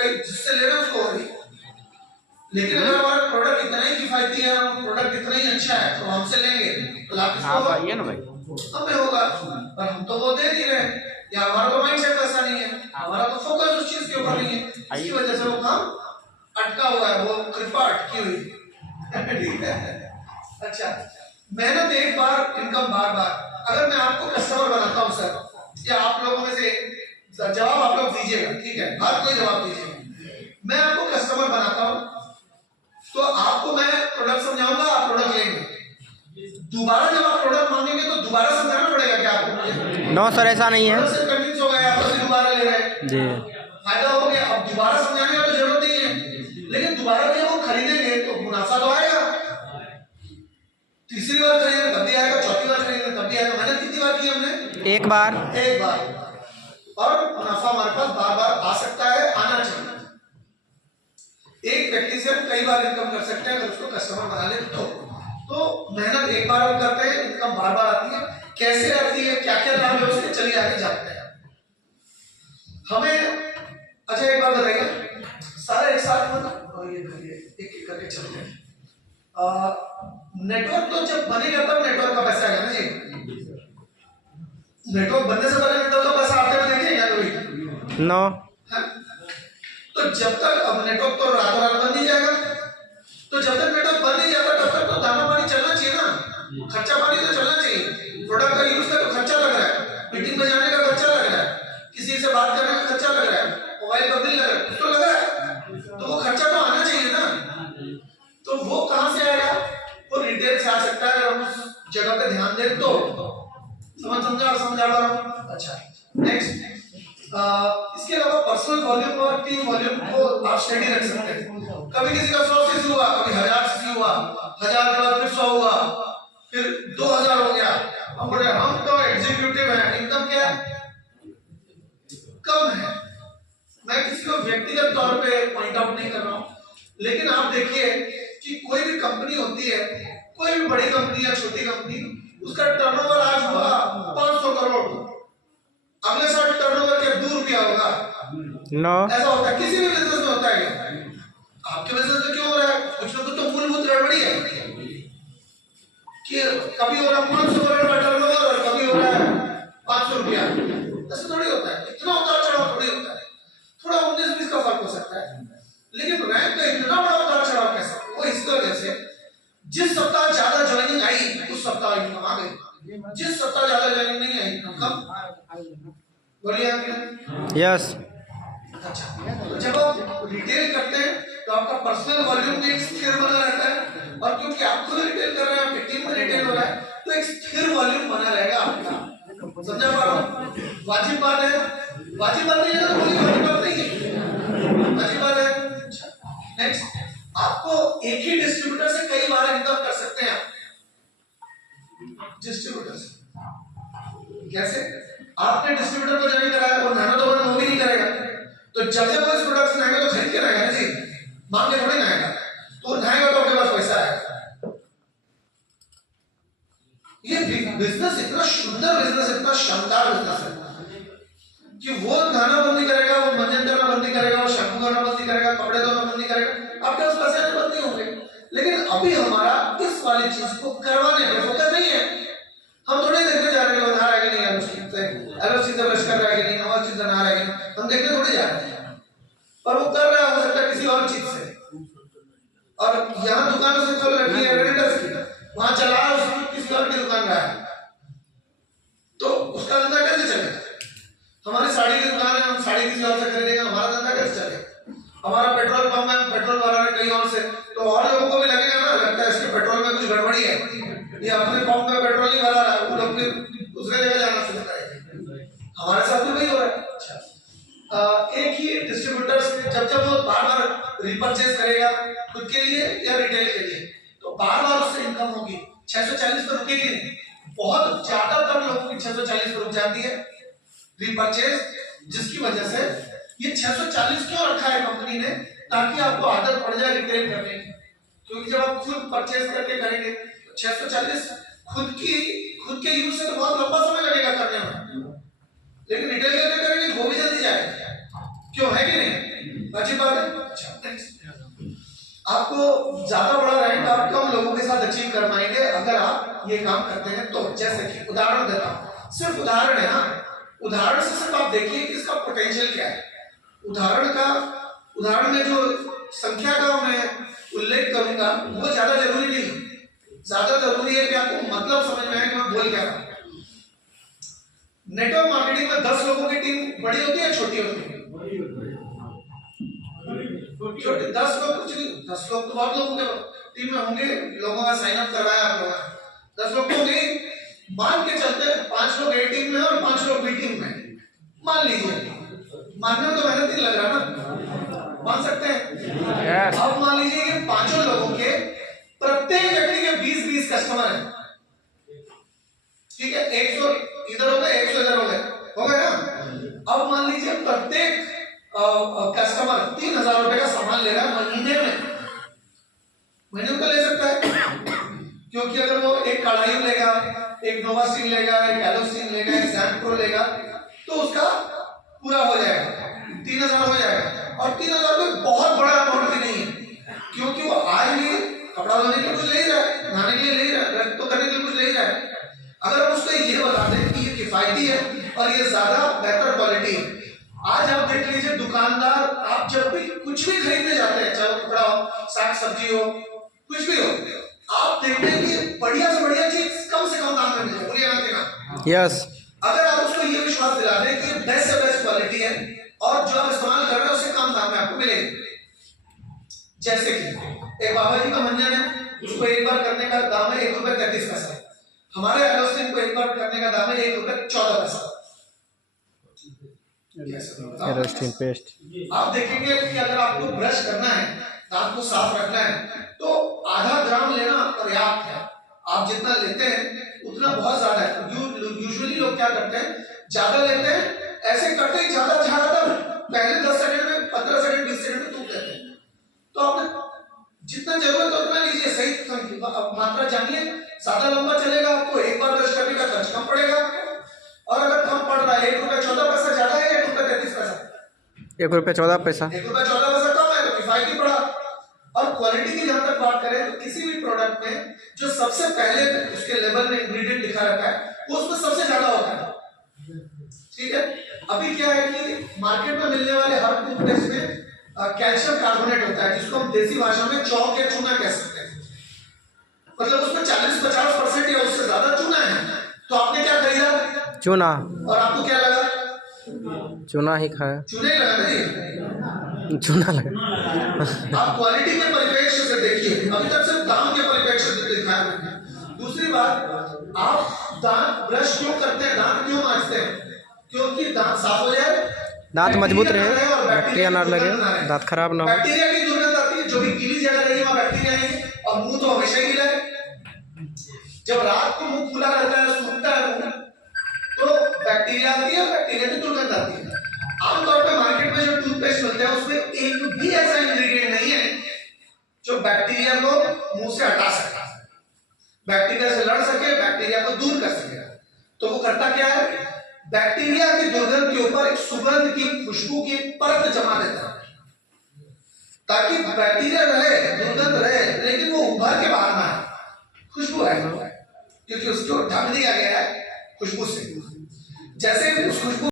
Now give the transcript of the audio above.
कई जिससे ले रहे हैं उसको हो रही है। लेकिन अगर हमारा प्रोडक्ट इतना ही किफायती है, प्रोडक्ट इतना ही अच्छा है तो हमसे लेंगे तो लाभ किसको होगा? आइए ना भाई, हमें होगा। पर हम तो वो दे नहीं रहे, या हमारा तो माइंडसेट ऐसा नहीं है, हमारा तो फोकस उस चीज के ऊपर नहीं है, इसकी वजह से वो काम अटका हुआ है, वो कृपा अटकी हुई है। ठीक है, अच्छा, मेहनत एक बार, इनकम बार बार। अगर मैं आपको कस्टमर बनाता हूँ सर, या आप लोगों में से जवाब आप लोग दीजिएगा, ठीक है, हर कोई जवाब दीजिएगा। मैं आपको कस्टमर बनाता हूँ तो आपको मैं प्रोडक्ट समझाऊंगा, आप प्रोडक्ट लेंगे, दोबारा जब आप प्रोडक्ट मांगेंगे तो दोबारा समझाना पड़ेगा क्या आपको? नो सर, ऐसा नहीं है। कन्विंस हो गए आप, दोबारा ले रहे हैं जी, फायदा हो गया। अब दोबारा समझाने की तो जरूरत नहीं है, लेकिन दोबारा जब वो खरीदेंगे तो मुनाफा तो आएगा। तीसरी बार खरीदेंगे तब भी आएगा, चौथी बार खरीदेंगे तब भी आएगा। मेहनत कितनी बार की हमने? एक बार। एक बार, और मुनाफा हमारे पास बार बार आ सकता है, आना चाहिए। एक व्यक्ति से हम कई बार इनकम कर सकते हैं अगर उसको कस्टमर बना ले तो मेहनत एक बार हम करते हैं, इनकम बार बार आती है। कैसे आती है, क्या क्या लाभ है उसके, चलिए आगे जाते हैं। हमें अच्छा एक बात बताइए, सारे एक साथ मतलब ये एक एक करके चलते हैं। नेटवर्क तो जब बनेगा तब नेटवर्क का पैसा आएगा ना जी। नेटवर्क बनने से पहले नेटवर्क का पैसा आते हुए देखेंगे कभी? नो। तो जब तक, अब नेटवर्क तो रातों रात बन नहीं जाएगा, तो जब तक नेटवर्क बन नहीं जाता तब तक तो दाना पानी चलना चाहिए ना, खर्चा पानी तो चलना चाहिए। प्रोडक्ट का यूज का तो खर्चा लग रहा है, मीटिंग में जाने का खर्चा लग रहा है, किसी से बात करने का खर्चा लग रहा है, मोबाइल का बिल लग रहा है, कुछ तो लग रहा है, तो वो खर्चा तो आना चाहिए ना। तो वो कहां से आएगा? वो रिटेल से आ सकता है अगर हम उस जगह पे ध्यान दें तो। समझा पा रहा हूं? अच्छा, नेक्स्ट, इसके अलावा पर्सनल वॉल्यूम और टीम वॉल्यूम को आप स्टडी रख सकते हैं। कभी किसी का 100 सीसी हुआ, कभी 1000 सीसी हुआ, 1000 के बाद फिर 100 हुआ, फिर 2000 हो गया। हम बोले हम तो एग्जीक्यूटिव हैं, इनकम क्या है? कम है। मैं किसी को व्यक्तिगत तौर पे पॉइंट आउट नहीं कर रहा हूं, लेकिन आप देखिए कि कोई भी कंपनी होती है, कोई भी बड़ी कंपनी या छोटी कंपनी, उसका टर्नओवर आज हुआ 500 करोड़, अगले साल टर्नओवर क्या 2 रुपया होगा? नो। ऐसा होता है किसी भी बिजनेस में, होता है क्या? आपके बिजनेस में क्यों हो रहा है? कुछ ना कुछ तो मूलभूत गड़बड़ी है कि कभी हो रहा है 500 करोड़ का टर्नओवर और कभी हो रहा है 500 रुपया। ऐसा थोड़ी होता है, इतना उतार चढ़ाव थोड़ी होता है। थोड़ा 19-20 का फर्क हो सकता है, लेकिन रैंक का इतना बड़ा उतार चढ़ाव कैसे? वो इसकी वजह से जिस सप्ताह ज्यादा ज्वाइनिंग आई उस सप्ताह इनकम आ गई, जिस सप्ताह ज्यादा ज्वाइनिंग नहीं आई इनकम बोलिए यस। अच्छा, तो जब आप रिटेल करते हैं तो आपका पर्सनल वॉल्यूम भी एक स्थिर बना रहता है, और क्योंकि आप खुद रिटेल कर रहे हैं, आपकी टीम में रिटेल हो रहा है, तो एक स्थिर वॉल्यूम बना रहेगा आपका। समझा पा रहा हूं? वाजिब बात है, वाजिब बात नहीं है तो कोई वाजिब बात नहीं है, वाजिब बात है। नेक्स्ट, आपको एक ही डिस्ट्रीब्यूटर से कई बार इनकम कर सकते हैं। डिस्ट्रीब्यूटर से कैसे? आपने डिस्ट्रीब्यूटर को ज्वाइन कराया, वो मेहनत तो वो भी नहीं करेगा, तो जब जब वो इस प्रोडक्ट से आएगा तो खरीद के आएगा ना जी, मांग के थोड़ी ना आएगा, तो आएगा तो आपके पास पैसा आएगा। ये बिजनेस इतना सुंदर बिजनेस, इतना शानदार बिजनेस है कि वो खाना बंद नहीं करेगा, वो मंजन करना बंद नहीं करेगा, वो शैम्पू करना बंद नहीं करेगा, कपड़े धोना बंद नहीं करेगा, आपके पास पैसे आने बंद नहीं होंगे। लेकिन अभी हमारा इस वाली चीज को करवाने पे फोकस नहीं है। हम थोड़ी देखने जा रहे हैं नहा रहा है कि नहीं, एलओसी से ब्रश कर रहा है कि नहीं, और चीज नहा रहा है कि नहीं, हम देखने थोड़ी जा रहे हैं। पर वो कर रहा है, हो सकता है किसी और चीज से, और यहाँ दुकानों से खोल रखी है रेडिटर्स की, वहां चला रहा है उसकी किसी और की दुकान रहा है, तो उसका धंधा कैसे चलेगा? हमारी साड़ी की दुकान है, हम साड़ी किसी और से खरीदेंगे, हमारा धंधा कैसे चलेगा? हमारा पेट्रोल पंप है, हम पेट्रोल भरा रहे कहीं और से, तो और लोगों को भी लगेगा ना, लगता है इसके पेट्रोल में कुछ गड़बड़ी है, ये अपने पंप में पेट्रोल नहीं भरा रहा है, वो लोग फिर दूसरे जगह जाना शुरू करेंगे। हमारे साथ भी वही हो रहा है। एक ही डिस्ट्रीब्यूटर से जब जब वो बार बार रिपर्चेज करेगा खुद के लिए या रिटेल के लिए, तो बार बार उससे इनकम होगी। 640 पर रुकेगी नहीं, बहुत ज्यादातर लोगों की 640 पर रुक जाती है रिपर्चेज, जिसकी वजह से ये 640 क्यों रखा है कंपनी ने, ताकि आपको आदत पड़ जाए रिटेल करने की। क्योंकि जब आप खुद परचेज करके करेंगे तो 640 खुद के यूज से तो बहुत लंबा समय लगेगा करने में, लेकिन रिटेल करके करेंगे वो भी जल्दी जाएगा। क्यों है कि नहीं? अच्छी बात है। अच्छा next। आपको ज्यादा बड़ा रैंक आप कम लोगों के साथ अचीव कर पाएंगे अगर आप ये काम करते हैं तो। जैसे कि उदाहरण देता हूं, सिर्फ उदाहरण है ना, उदाहरण से सिर्फ आप देखिए कि इसका पोटेंशियल क्या है। उदाहरण में जो संख्या का मैं उल्लेख करूंगा वो ज्यादा जरूरी नहीं, ज्यादा जरूरी है कि आपको मतलब समझ में आए कि मैं बोल क्या रहा हूं। नेटवर्क मार्केटिंग में 10 लोगों की टीम बड़ी होती है छोटी होती है? छोटे 10 लोग कुछ नहीं, 10 लोग तो बहुत लोगों के टीम में होंगे, लोगों का साइन अप करवाया आप लोगों ने, 10 लोग तो नहीं, मान के चलते हैं 5 लोग ए टीम में और 5 लोग बी टीम में, मान लीजिए, मानने में तो मेहनत नहीं लग रहा ना, मान सकते हैं। अब मान लीजिए कि 5 लोगों के प्रत्येक व्यक्ति के 20-20 कस्टमर हैं, ठीक है, 100 इधर हो गए 100 इधर हो गए ना। अब मान लीजिए प्रत्येक कस्टमर 3,000 रुपए का सामान ले रहा है महीने में तो ले सकता है, क्योंकि अगर वो एक कढ़ाई लेगा, एक नोवा स्टील लेगा, एक एलो स्टील लेगा, एक सैंड प्रो लेगा तो उसका पूरा हो जाएगा, 3,000 हो जाएगा। और 3,000 कोई बहुत बड़ा अमाउंट भी नहीं है, क्योंकि वो आज भी कपड़ा धोने के लिए कुछ ले ही रहा है, नहाने के लिए ले ही रहा है, तो करने के लिए कुछ ले ही रहा है। अगर हम उसको ये बता दें कि ये किफायती है और ये ज्यादा बेहतर क्वालिटी है। आज आप देख लीजिए दुकानदार, आप जब भी कुछ भी खरीदने जाते हैं, चाहे कपड़ा हो, साग सब्जी हो, कुछ भी हो, आप देखते हैं कि बढ़िया से बढ़िया चीज कम से कम दाम में मिलती है, बोलिए ना कि ना? यस। अगर आप उसको ये विश्वास दिला दें कि बेस्ट से बेस्ट क्वालिटी है और जो आप इस्तेमाल कर रहे हैं उससे कम दाम में आपको मिलेगी। जैसे कि एक बाबा जी का मंदिर है, उसको एक बार करने का दाम है ₹1.33। हमारे एलोस्टिन को एक बार करने का दाम है ₹1.14। एलोस्टिन पेस्ट। आप देखेंगे कि अगर आपको ब्रश करना है, दांत को साफ रखना है, तो आधा ग्राम लेना पर्याप्त है। आप जितना लेते हैं उतना बहुत ज्यादा है। यूजुअली लोग क्या करते हैं, ज्यादा लेते हैं, ऐसे करते ही ज्यादा झाड़ता है, पहले 10 सेकंड में, 15 सेकंड, 20 सेकंड में थूक देते हैं। तो आपने जितना जरूरत है उतना लीजिए, सही मात्रा जानिए, ज्यादा लंबा चलेगा आपको, एक बार ब्रश करने का खर्च कम पड़ेगा आपको। और अगर कम पड़ रहा है ₹1.14 ज्यादा है या ₹1.33? ₹1.14। ₹1.14 कम है तो किफायती पड़ा। और क्वालिटी की जहां तक बात करें तो किसी भी प्रोडक्ट में जो सबसे पहले उसके लेवल में इंग्रेडिएंट लिखा रहता है वो उसमें सबसे ज्यादा होता है, ठीक है। अभी क्या है कि मार्केट में मिलने वाले हर टूथपेस्ट में कैल्शियम कार्बोनेट होता है, जिसको हम देसी भाषा में चौक या चूना कह सकते हैं। मतलब उसमें 40-50% या उससे ज्यादा चूना है। तो आपने क्या खरीदा? चूना। और आपको क्या लगा? चूना ही खाया। चूने लगा नहीं, चूना लगा। आप क्वालिटी के परिप्रेक्ष्य से देखिए, अभी तक सिर्फ दाम के परिप्रेक्ष्य से दिखाया मैंने। दूसरी बात, आप दांत ब्रश क्यों करते हैं, दांत क्यों मांजते हैं? क्योंकि दांत साफ हो जाए, दांत मजबूत रहे, बैक्टीरिया ना लगे, दांत खराब ना हो। बैक्टीरिया की दुर्गंध आती है, जो भी गीली जगह रहेगी वहां बैक्टीरिया आएंगे, और मुंह तो हमेशा गीला है। जब रात को मुंह खुला रहता है, सूखता है मुंह, तो बैक्टीरिया आती है, बैक्टीरिया की दुर्गंध आती है। आमतौर पे मार्केट में जो टूथपेस्ट मिलते हैं उसमें एक भी ऐसा इंग्रेडिएंट नहीं है जो बैक्टीरिया को मुंह से हटा सके, बैक्टीरिया से लड़ सके, बैक्टीरिया को दूर कर सके। तो वो करता क्या है, बैक्टीरिया की दुर्गंध के ऊपर एक सुगंध की, खुशबू की परत जमा देता है, ताकि बैक्टीरिया रहे, दुर्गंध रहे, लेकिन वो उभर के बाहर ना आए, खुशबू है, क्योंकि उसको ढक दिया गया है खुशबू से। जैसे उस खुशबू